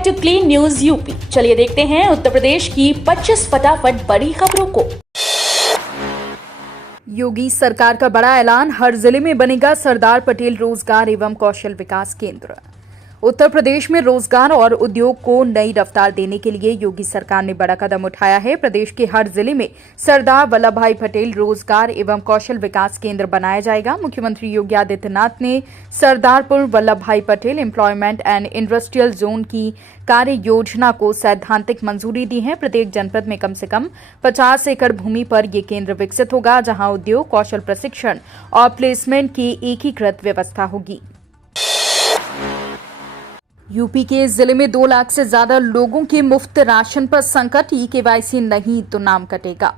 Back to clean news UP. चलिए देखते हैं उत्तर प्रदेश की 25 फटाफट बड़ी खबरों को। योगी सरकार का बड़ा ऐलान, हर जिले में बनेगा सरदार पटेल रोजगार एवं कौशल विकास केंद्र। उत्तर प्रदेश में रोजगार और उद्योग को नई रफ्तार देने के लिए योगी सरकार ने बड़ा कदम उठाया है। प्रदेश के हर जिले में सरदार वल्लभ भाई पटेल रोजगार एवं कौशल विकास केंद्र बनाया जाएगा। मुख्यमंत्री योगी आदित्यनाथ ने सरदारपुर वल्लभ भाई Patel employment and industrial zone की कार्य योजना को सैद्धांतिक मंजूरी दी है। प्रत्येक जनपद में कम से कम 50 एकड़ भूमि पर यह केंद्र विकसित होगा, जहां उद्योग, कौशल प्रशिक्षण और प्लेसमेंट की एकीकृत व्यवस्था होगी। यूपी के जिले में 2 लाख से ज्यादा लोगों के मुफ्त राशन पर संकट, ई-केवाईसी नहीं तो नाम कटेगा।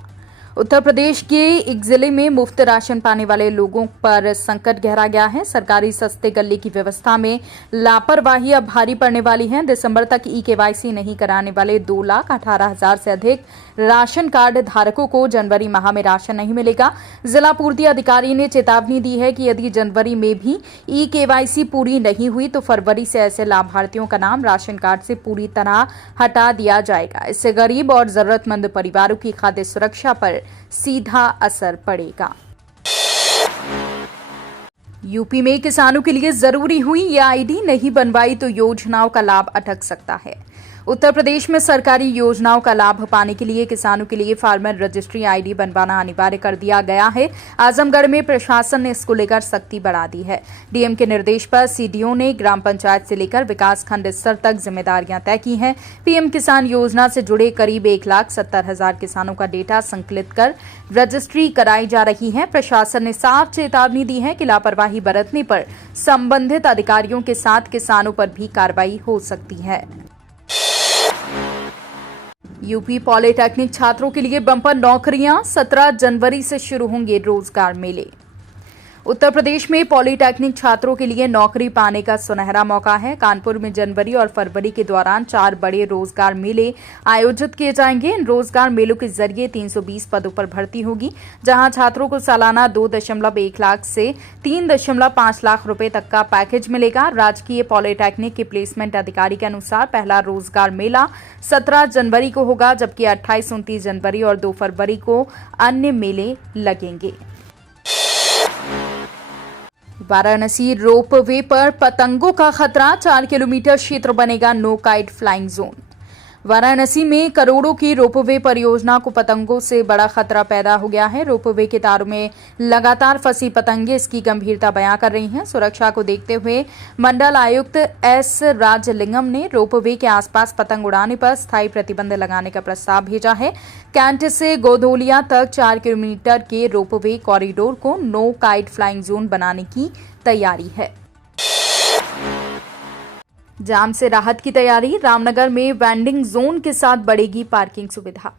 उत्तर प्रदेश के एक जिले में मुफ्त राशन पाने वाले लोगों पर संकट गहरा गया है। सरकारी सस्ते गल्ले की व्यवस्था में लापरवाही अब भारी पड़ने वाली है। दिसंबर तक ई-केवाईसी नहीं कराने वाले 2,18,000 से अधिक राशन कार्ड धारकों को जनवरी माह में राशन नहीं मिलेगा। जिला पूर्ति अधिकारी ने चेतावनी दी है कि यदि जनवरी में भी ई-केवाईसी पूरी नहीं हुई तो फरवरी से ऐसे लाभार्थियों का नाम राशन कार्ड से पूरी तरह हटा दिया जाएगा। इससे गरीब और जरूरतमंद परिवारों की खाद्य सुरक्षा पर सीधा असर पड़ेगा। यूपी में किसानों के लिए जरूरी हुई ये आईडी नहीं बनवाई तो योजनाओं का लाभ अटक सकता है। उत्तर प्रदेश में सरकारी योजनाओं का लाभ पाने के लिए किसानों के लिए फार्मर रजिस्ट्री आईडी बनवाना अनिवार्य कर दिया गया है। आजमगढ़ में प्रशासन ने इसको लेकर सख्ती बढ़ा दी है। डीएम के निर्देश पर सीडीओ ने ग्राम पंचायत से लेकर विकास खंड स्तर तक जिम्मेदारियां तय की हैं। पीएम किसान योजना से जुड़े करीब 1,70,000 किसानों का डेटा संकलित कर रजिस्ट्री कराई जा रही है। प्रशासन ने साफ चेतावनी दी है कि लापरवाही बरतने पर संबंधित अधिकारियों के साथ किसानों पर भी कार्रवाई हो सकती है। यूपी पॉलिटेक्निक छात्रों के लिए बंपर नौकरियां, 17 जनवरी से शुरू होंगे रोजगार मेले। उत्तर प्रदेश में पॉलिटेक्निक छात्रों के लिए नौकरी पाने का सुनहरा मौका है। कानपुर में जनवरी और फरवरी के दौरान 4 बड़े रोजगार मेले आयोजित किए जाएंगे। इन रोजगार मेलों के जरिए 320 पदों पर भर्ती होगी, जहां छात्रों को सालाना 2.1 लाख से 3.5 लाख रुपए तक का पैकेज मिलेगा। राजकीय पॉलिटेक्निक के प्लेसमेंट अधिकारी के अनुसार पहला रोजगार मेला 17 जनवरी को होगा, जबकि 28-29 जनवरी और 2 फरवरी को अन्य मेले लगेंगे। वाराणसी रोपवे पर पतंगों का खतरा, 4 किलोमीटर क्षेत्र बनेगा no kite flying zone. Varanasi में करोड़ों की रोपवे परियोजना को पतंगों से बड़ा खतरा पैदा हो गया है। रोपवे के तारों में लगातार फंसी पतंगे इसकी गंभीरता बयां कर रही हैं। सुरक्षा को देखते हुए मंडल आयुक्त एस राजलिंगम ने रोपवे के आसपास पतंग उड़ाने पर स्थायी प्रतिबंध लगाने का प्रस्ताव भेजा है। कैंट से गोधोलिया तक 4 किलोमीटर के रोपवे कॉरिडोर को नो काइट फ्लाइंग जोन बनाने की तैयारी है। जाम से राहत की तैयारी, रामनगर में वेंडिंग जोन के साथ बढ़ेगी पार्किंग सुविधा।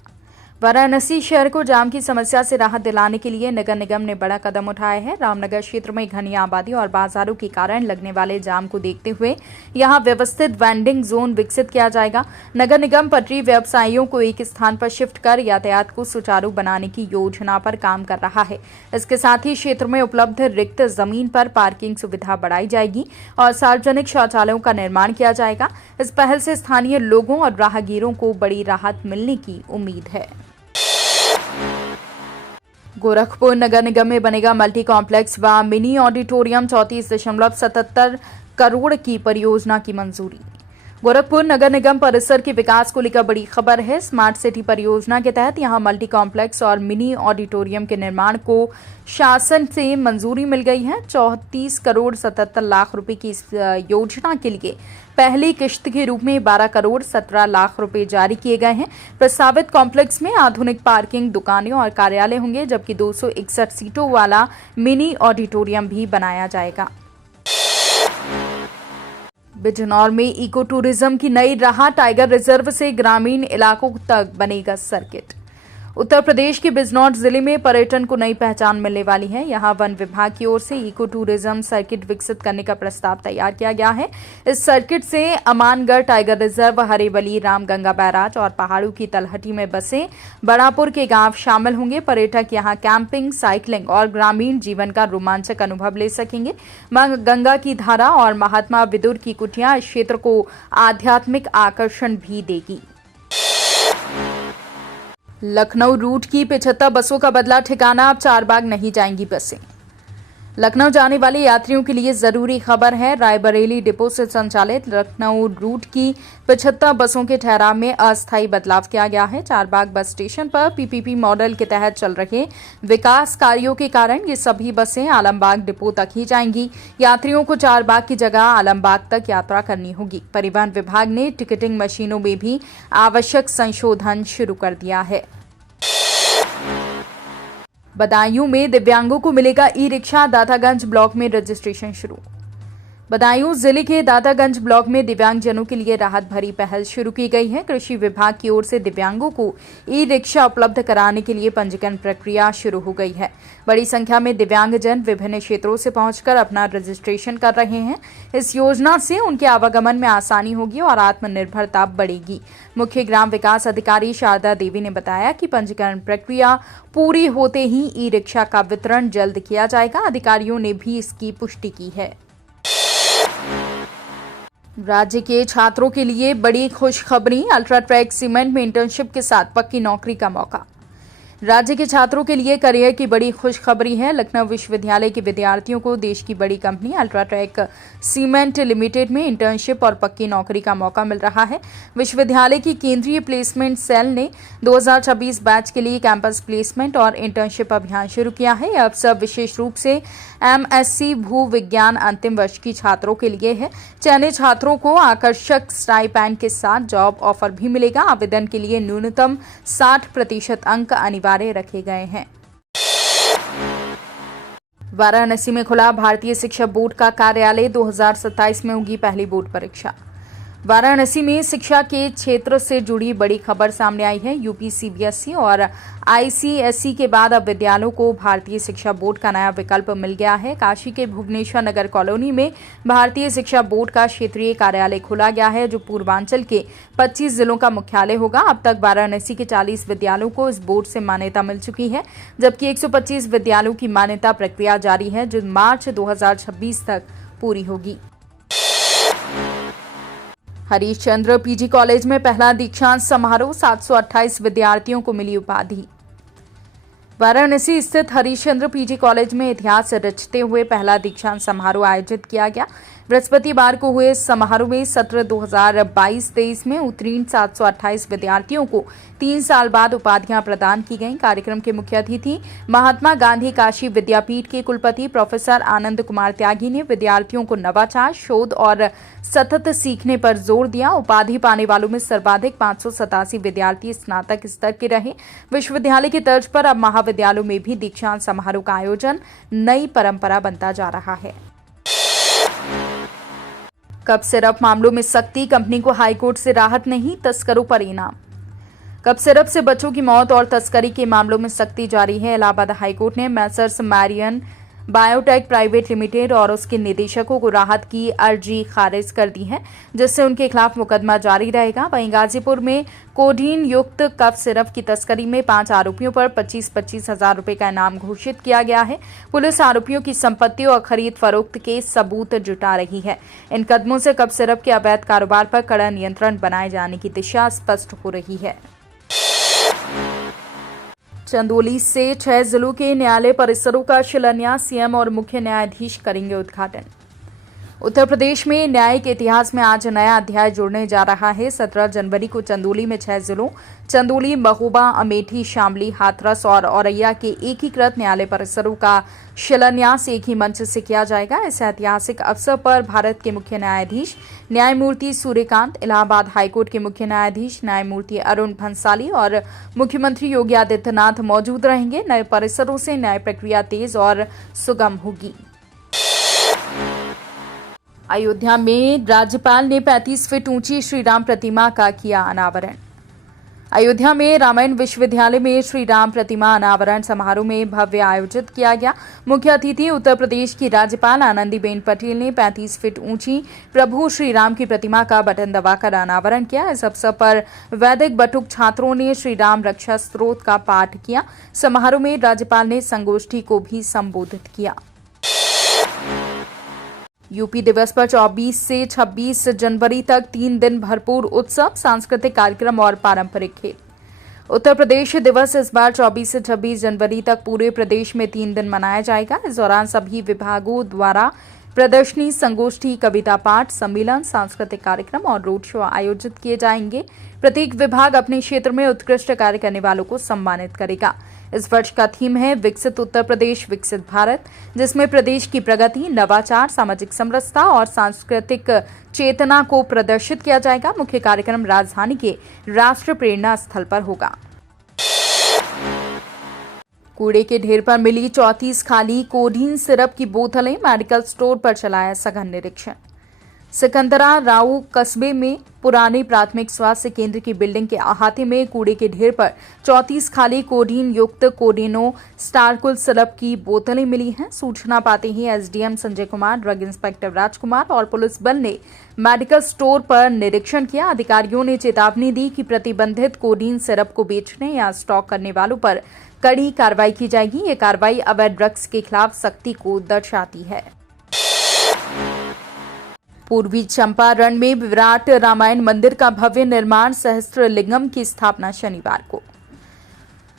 वाराणसी शहर को जाम की समस्या से राहत दिलाने के लिए नगर निगम ने बड़ा कदम उठाया है। रामनगर क्षेत्र में घनी आबादी और बाजारों के कारण लगने वाले जाम को देखते हुए यहां व्यवस्थित वेंडिंग जोन विकसित किया जाएगा। नगर निगम पटरी व्यवसायियों को एक स्थान पर शिफ्ट कर यातायात को सुचारू बनाने की योजना पर काम कर रहा है। इसके साथ ही क्षेत्र में उपलब्ध रिक्त जमीन पर पार्किंग सुविधा बढ़ाई जाएगी और सार्वजनिक शौचालयों का निर्माण किया जाएगा। इस पहल से स्थानीय लोगों और राहगीरों को बड़ी राहत मिलने की उम्मीद है। गोरखपुर नगर निगम में बनेगा मल्टी कॉम्प्लेक्स व मिनी ऑडिटोरियम, 34.77 करोड़ की परियोजना की मंजूरी। गोरखपुर नगर निगम परिसर के विकास को लेकर बड़ी खबर है। स्मार्ट सिटी परियोजना के तहत यहां मल्टी कॉम्प्लेक्स और मिनी ऑडिटोरियम के निर्माण को शासन से मंजूरी मिल गई है। 34 करोड़ 77 लाख रुपए की इस योजना के लिए पहली किश्त के रूप में 12 करोड़ 17 लाख रुपए जारी किए गए हैं। प्रस्तावित कॉम्प्लेक्स में आधुनिक पार्किंग, दुकानें और कार्यालय होंगे, जबकि 261 सीटों वाला मिनी ऑडिटोरियम भी बनाया जाएगा। बिजनौर में इको टूरिज्म की नई राह, टाइगर रिजर्व से ग्रामीण इलाकों तक बनेगा सर्किट। उत्तर प्रदेश के बिजनौर जिले में पर्यटन को नई पहचान मिलने वाली है। यहां वन विभाग की ओर से इको टूरिज्म सर्किट विकसित करने का प्रस्ताव तैयार किया गया है। इस सर्किट से अमानगढ़ टाइगर रिजर्व, हरेबली, रामगंगा बैराज और पहाड़ों की तलहटी में बसे बड़ापुर के गांव शामिल होंगे। पर्यटक यहां कैंपिंग, साइकिलिंग और ग्रामीण जीवन का रोमांचक अनुभव ले सकेंगे। मां गंगा की धारा और महात्मा विदुर की कुटिया इस क्षेत्र को आध्यात्मिक आकर्षण भी देगी। लखनऊ रूट की 75 बसों का बदला ठिकाना, अब चारबाग नहीं जाएंगी बसें। लखनऊ जाने वाले यात्रियों के लिए जरूरी खबर है। रायबरेली डिपो से संचालित लखनऊ रूट की 75 बसों के ठहराव में अस्थायी बदलाव किया गया है। चारबाग बस स्टेशन पर पीपीपी मॉडल के तहत चल रहे विकास कार्यों के कारण ये सभी बसें आलमबाग डिपो तक ही जाएंगी। यात्रियों को चारबाग की जगह आलमबाग तक यात्रा करनी होगी। परिवहन विभाग ने टिकटिंग मशीनों में भी आवश्यक संशोधन शुरू कर दिया है। बदायूं में दिव्यांगों को मिलेगा ई रिक्शा, दातागंज ब्लॉक में रजिस्ट्रेशन शुरू। बदायूं जिले के दातागंज ब्लॉक में दिव्यांगजनों के लिए राहत भरी पहल शुरू की गई है। कृषि विभाग की ओर से दिव्यांगों को ई रिक्शा उपलब्ध कराने के लिए पंजीकरण प्रक्रिया शुरू हो गई है। बड़ी संख्या में दिव्यांगजन विभिन्न क्षेत्रों से पहुंचकर अपना रजिस्ट्रेशन कर रहे हैं। इस योजना से उनके आवागमन में आसानी होगी और आत्मनिर्भरता बढ़ेगी। मुख्य ग्राम विकास अधिकारी शारदा देवी ने बताया कि पंजीकरण प्रक्रिया पूरी होते ही ई रिक्शा का वितरण जल्द किया जाएगा। अधिकारियों ने भी इसकी पुष्टि की है। राज्य के छात्रों के लिए बड़ी खुशखबरी, अल्ट्राटेक सीमेंट में इंटर्नशिप के साथ पक्की नौकरी का मौका। राज्य के छात्रों के लिए करियर की बड़ी खुशखबरी है। लखनऊ विश्वविद्यालय के विद्यार्थियों को देश की बड़ी कंपनी अल्ट्राटेक सीमेंट लिमिटेड में इंटर्नशिप और पक्की नौकरी का मौका मिल रहा है। विश्वविद्यालय की केंद्रीय प्लेसमेंट सेल ने 2026 बैच के लिए कैंपस प्लेसमेंट और इंटर्नशिप अभियान शुरू किया है। यह अवसर विशेष रूप से एमएससी भू विज्ञान अंतिम वर्ष की छात्रों के लिए है। चयनित छात्रों को आकर्षक स्टाइपेंड के साथ जॉब ऑफर भी मिलेगा। आवेदन के लिए न्यूनतम 60% अंक अनिवार्य रखे गए हैं। वाराणसी में खुला भारतीय शिक्षा बोर्ड का कार्यालय, 2027 में होगी पहली बोर्ड परीक्षा। वाराणसी में शिक्षा के क्षेत्र से जुड़ी बड़ी खबर सामने आई है। यूपी सीबीएसई और आईसीएसई के बाद अब विद्यालयों को भारतीय शिक्षा बोर्ड का नया विकल्प मिल गया है। काशी के भुवनेश्वर नगर कॉलोनी में भारतीय शिक्षा बोर्ड का क्षेत्रीय कार्यालय खोला गया है, जो पूर्वांचल के 25 जिलों का मुख्यालय होगा। अब तक वाराणसी के 40 विद्यालयों को इस बोर्ड से मान्यता मिल चुकी है, जबकि 125 विद्यालयों की मान्यता प्रक्रिया जारी है, जो मार्च 2026 तक पूरी होगी। हरीशचंद्र पीजी कॉलेज में पहला दीक्षांत समारोह, 728 विद्यार्थियों को मिली उपाधि। वाराणसी स्थित हरीशचंद्र पीजी कॉलेज में इतिहास रचते हुए पहला दीक्षांत समारोह आयोजित किया गया। बृहस्पतिवार को हुए समारोह में सत्र 2022-23 में उत्तीर्ण 728 विद्यार्थियों को 3 साल बाद उपाधियां प्रदान की गईं। कार्यक्रम के मुख्य अतिथि महात्मा गांधी काशी विद्यापीठ के कुलपति प्रोफेसर आनंद कुमार त्यागी ने विद्यार्थियों को नवाचार, शोध और सतत सीखने पर जोर दिया। उपाधि पाने वालों में सर्वाधिक 587 विद्यार्थी स्नातक स्तर के रहे। विश्वविद्यालय की तर्ज पर अब महाविद्यालयों में भी दीक्षांत समारोह का आयोजन नई परंपरा बनता जा रहा है। कप सिरप मामलों में सख्ती, कंपनी को हाईकोर्ट से राहत नहीं, तस्करों पर इनाम। कप सिरप से बच्चों की मौत और तस्करी के मामलों में सख्ती जारी है। इलाहाबाद हाईकोर्ट ने messrs Marion Biotech private limited और उसके निदेशकों को राहत की अर्जी खारिज कर दी है, जिससे उनके खिलाफ मुकदमा जारी रहेगा। वहीं गाजीपुर में कोडीन युक्त कफ सिरप की तस्करी में 5 आरोपियों पर 25-25 हजार रुपए का इनाम घोषित किया गया है। पुलिस आरोपियों की संपत्ति और खरीद फरोख्त के सबूत जुटा रही है। इन कदमों से कफ सिरप के अवैध कारोबार पर कड़ा नियंत्रण बनाए जाने की दिशा स्पष्ट हो रही है। चंदौली से 6 जिलों के न्यायालय परिसरों का शिलान्यास सीएम और मुख्य न्यायाधीश करेंगे उद्घाटन। उत्तर प्रदेश में न्याय के इतिहास में आज नया अध्याय जुड़ने जा रहा है। 17 जनवरी को चंदौली में 6 जिलों चंदौली, महोबा, अमेठी, शामली, हाथरस और औरैया के एकीकृत न्यायालय परिसरों का शिलान्यास एक ही मंच से किया जाएगा। इस ऐतिहासिक अवसर पर भारत के मुख्य न्यायाधीश न्यायमूर्ति सूर्यकांत, इलाहाबाद हाईकोर्ट के मुख्य न्यायाधीश न्यायमूर्ति अरुण भंसाली और मुख्यमंत्री योगी आदित्यनाथ मौजूद रहेंगे। नए परिसरों से न्याय प्रक्रिया तेज और सुगम होगी। अयोध्या में राज्यपाल ने 35 फीट ऊंची श्रीराम प्रतिमा का किया अनावरण। अयोध्या में रामायण विश्वविद्यालय में श्री राम प्रतिमा अनावरण समारोह में भव्य आयोजित किया गया। मुख्य अतिथि उत्तर प्रदेश की राज्यपाल आनंदीबेन पटेल ने 35 फीट ऊंची प्रभु श्री राम की प्रतिमा का बटन दबाकर अनावरण किया। इस अवसर पर वैदिक बटुक छात्रों ने श्री राम रक्षा स्तोत्र का पाठ किया। समारोह में राज्यपाल ने संगोष्ठी को भी संबोधित किया। यूपी दिवस पर 24 से 26 जनवरी तक 3 दिन भरपूर उत्सव, सांस्कृतिक कार्यक्रम और पारंपरिक खेल। उत्तर प्रदेश दिवस इस बार 24 से 26 जनवरी तक पूरे प्रदेश में 3 दिन मनाया जाएगा। इस दौरान सभी विभागों द्वारा प्रदर्शनी, संगोष्ठी, कविता पाठ, सम्मेलन, सांस्कृतिक कार्यक्रम और रोड शो आयोजित किए जाएंगे। प्रत्येक विभाग अपने क्षेत्र में उत्कृष्ट कार्य करने वालों को सम्मानित करेगा। इस वर्ष का थीम है विकसित उत्तर प्रदेश, विकसित भारत, जिसमें प्रदेश की प्रगति, नवाचार, सामाजिक समरसता और सांस्कृतिक चेतना को प्रदर्शित किया जाएगा। मुख्य कार्यक्रम राजधानी के राष्ट्र प्रेरणा स्थल पर होगा। कूड़े के ढेर पर मिली 34 खाली कोडीन सिरप की बोतलें, मेडिकल स्टोर पर चलाया सघन निरीक्षण। सिकंदरा राव कस्बे में पुराने प्राथमिक स्वास्थ्य केंद्र की बिल्डिंग के अहाते में कूड़े के ढेर पर 34 खाली कोडीन युक्त कोडेनो स्टारकुल सिरप की बोतलें मिली हैं। सूचना पाते ही SDM Sanjay Kumar, drug inspector Rajkumar और पुलिस बल ने मेडिकल स्टोर पर निरीक्षण किया। अधिकारियों ने चेतावनी दी कि प्रतिबंधित कोडीन सिरप को बेचने या स्टॉक करने वालों पर कड़ी कार्रवाई की जाएगी। ये कार्रवाई अवैध ड्रग्स के खिलाफ सख्ती को दर्शाती है। पूर्वी चंपारण में विराट रामायण मंदिर का भव्य निर्माण, सहस्त्रलिंगम की स्थापना शनिवार को।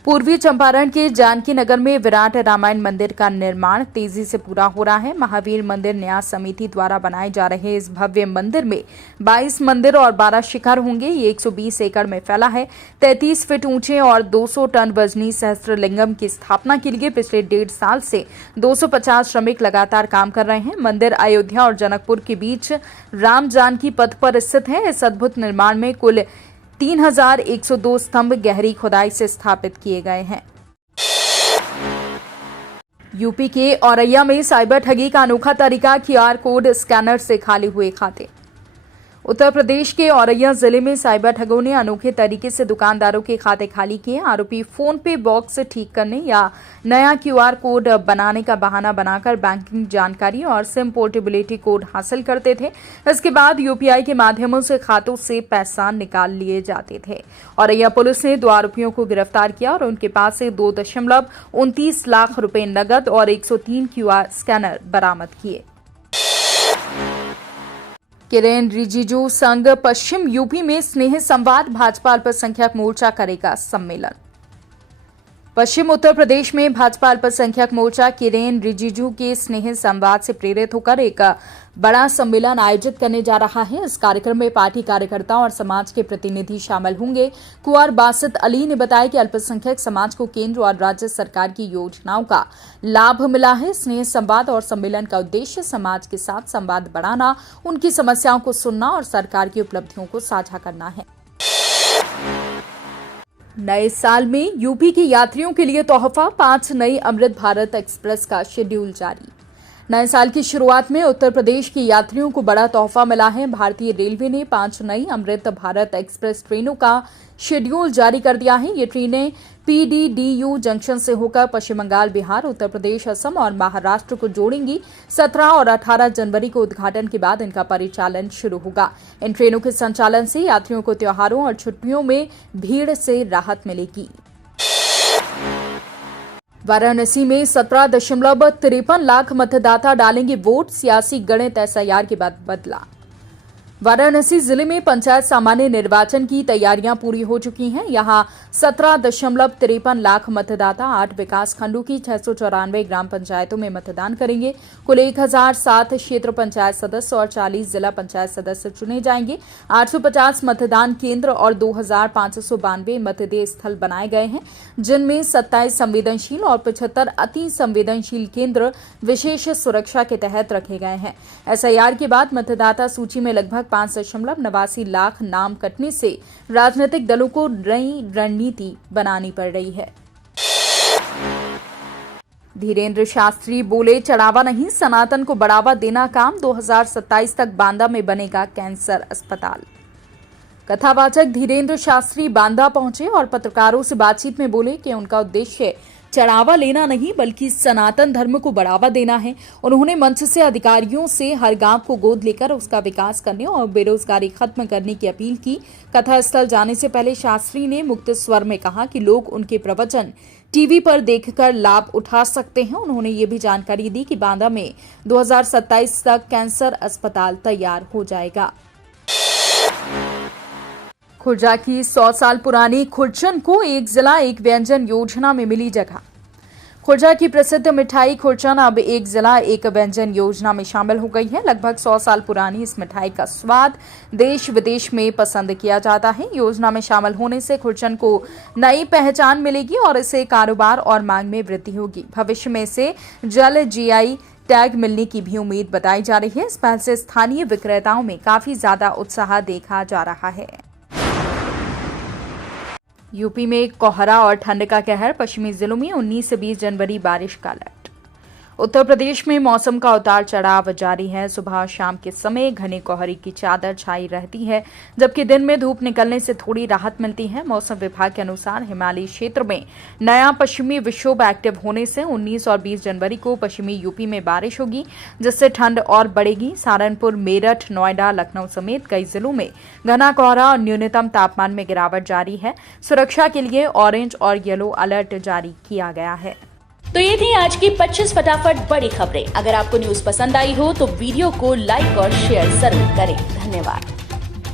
पूर्वी चंपारण के जानकी नगर में विराट रामायण मंदिर का निर्माण तेजी से पूरा हो रहा है। महावीर मंदिर न्यास समिति द्वारा बनाए जा रहे इस भव्य मंदिर में 22 मंदिर और 12 शिखर होंगे। ये 120 एकड़ में फैला है। 33 फीट ऊंचे और 200 टन वजनी सहस्त्रलिंगम की स्थापना के लिए पिछले 1.5 साल से 250 श्रमिक लगातार काम कर रहे हैं। मंदिर अयोध्या और जनकपुर के बीच राम जानकी पथ पर स्थित है। इस अद्भुत निर्माण में कुल 3102 स्तंभ गहरी खुदाई से स्थापित किए गए हैं। यूपी के औरैया में साइबर ठगी का अनोखा तरीका, क्यूआर कोड स्कैनर से खाली हुए खाते। उत्तर प्रदेश के औरैया जिले में साइबर ठगों ने अनोखे तरीके से दुकानदारों के खाते खाली किए। आरोपी फोन पे बॉक्स ठीक करने या नया क्यूआर कोड बनाने का बहाना बनाकर बैंकिंग जानकारी और सिम पोर्टेबिलिटी कोड हासिल करते थे। इसके बाद यूपीआई के माध्यमों से खातों से पैसा निकाल लिए जाते थे। औरैया पुलिस ने 2 आरोपियों को गिरफ्तार किया और उनके पास से 2.29 लाख रुपए नगद और 103 क्यूआर स्कैनर बरामद किए। किरेन रिजिजू संघ पश्चिम यूपी में स्नेह संवाद, भाजपा अल्पसंख्यक मोर्चा करेगा सम्मेलन। पश्चिम उत्तर प्रदेश में भाजपा अल्पसंख्यक मोर्चा किरेन रिजिजू के स्नेह संवाद से प्रेरित होकर एक बड़ा सम्मेलन आयोजित करने जा रहा है। इस कार्यक्रम में पार्टी कार्यकर्ता और समाज के प्रतिनिधि शामिल होंगे। कुंवर बासित अली ने बताया कि अल्पसंख्यक समाज को केंद्र और राज्य सरकार की योजनाओं का लाभ मिला है। स्नेह संवाद और सम्मेलन का उद्देश्य समाज के साथ संवाद बढ़ाना, उनकी समस्याओं को सुनना और सरकार की उपलब्धियों को साझा करना है। नए साल में यूपी के यात्रियों के लिए तोहफा, 5 नई अमृत भारत एक्सप्रेस का शेड्यूल जारी। नए साल की शुरुआत में उत्तर प्रदेश के यात्रियों को बड़ा तोहफा मिला है। भारतीय रेलवे ने 5 नई अमृत भारत एक्सप्रेस ट्रेनों का शेड्यूल जारी कर दिया है। ये ट्रेनें पीडीडीयू जंक्शन से होकर पश्चिम बंगाल, बिहार, उत्तर प्रदेश, असम और महाराष्ट्र को जोड़ेंगी। 17 और 18 जनवरी को उद्घाटन के बाद इनका परिचालन शुरू होगा। इन ट्रेनों के संचालन से यात्रियों को त्योहारों और छुट्टियों में भीड़ से राहत मिलेगी। वाराणसी में 17.53 लाख मतदाता डालेंगे वोट, सियासी गणित एसआईआर के बाद बदला। वाराणसी जिले में पंचायत सामान्य निर्वाचन की तैयारियां पूरी हो चुकी हैं। यहां 17.53 लाख मतदाता 8 विकास खंडों की 694 ग्राम पंचायतों में मतदान करेंगे। कुल 1007 क्षेत्र पंचायत सदस्य और 40 जिला पंचायत सदस्य चुने जाएंगे। 850 मतदान केंद्र और 2592 मतदेय स्थल बनाए गए हैं, जिनमें 27 संवेदनशील और 75 अति संवेदनशील केंद्र विशेष सुरक्षा के तहत रखे गए हैं। एसआईआर के बाद मतदाता सूची में लगभग 5.89 लाख नाम कटने से राजनीतिक दलों को नई रणनीति बनानी पड़ रही है। धीरेन्द्र शास्त्री बोले, चढ़ावा नहीं, सनातन को बढ़ावा देना काम। 2027 तक बांदा में बनेगा कैंसर अस्पताल। कथावाचक धीरेन्द्र शास्त्री बांदा पहुंचे और पत्रकारों से बातचीत में बोले कि उनका उद्देश्य चढ़ावा लेना नहीं बल्कि सनातन धर्म को बढ़ावा देना है। उन्होंने मंच से अधिकारियों से हर गांव को गोद लेकर उसका विकास करने और बेरोजगारी खत्म करने की अपील की। कथा स्थल जाने से पहले शास्त्री ने मुक्त स्वर में कहा कि लोग उनके प्रवचन टीवी पर देखकर लाभ उठा सकते हैं। उन्होंने ये भी जानकारी दी कि बांदा में 2027 तक कैंसर अस्पताल तैयार हो जाएगा। खुर्जा की 100 साल पुरानी खुरचन को एक जिला एक व्यंजन योजना में मिली जगह। खुर्जा की प्रसिद्ध मिठाई खुरचन अब एक जिला एक व्यंजन योजना में शामिल हो गई है। लगभग 100 साल पुरानी इस मिठाई का स्वाद देश विदेश में पसंद किया जाता है। योजना में शामिल होने से खुरचन को नई पहचान मिलेगी और इससे कारोबार और मांग में वृद्धि होगी। भविष्य में इसे जल्द जीआई टैग मिलने की भी उम्मीद बताई जा रही है। इस पहल से स्थानीय विक्रेताओं में काफी ज्यादा उत्साह देखा जा रहा है। यूपी में कोहरा और ठंड का कहर, पश्चिमी जिलों में 19 से 20 जनवरी बारिश का अलर्ट। उत्तर प्रदेश में मौसम का उतार चढ़ाव जारी है। सुबह और शाम के समय घने कोहरे की चादर छाई रहती है, जबकि दिन में धूप निकलने से थोड़ी राहत मिलती है। मौसम विभाग के अनुसार हिमालयी क्षेत्र में नया पश्चिमी विक्षोभ एक्टिव होने से 19 और 20 जनवरी को पश्चिमी यूपी में बारिश होगी, जिससे ठंड और बढ़ेगी। सहारनपुर, मेरठ, नोएडा, लखनऊ समेत कई जिलों में घना कोहरा और न्यूनतम तापमान में गिरावट जारी है। सुरक्षा के लिए ऑरेंज और येलो अलर्ट जारी किया गया है। तो ये थी आज की 25 फटाफट बड़ी खबरें। अगर आपको न्यूज पसंद आई हो तो वीडियो को लाइक और शेयर जरूर करें। धन्यवाद।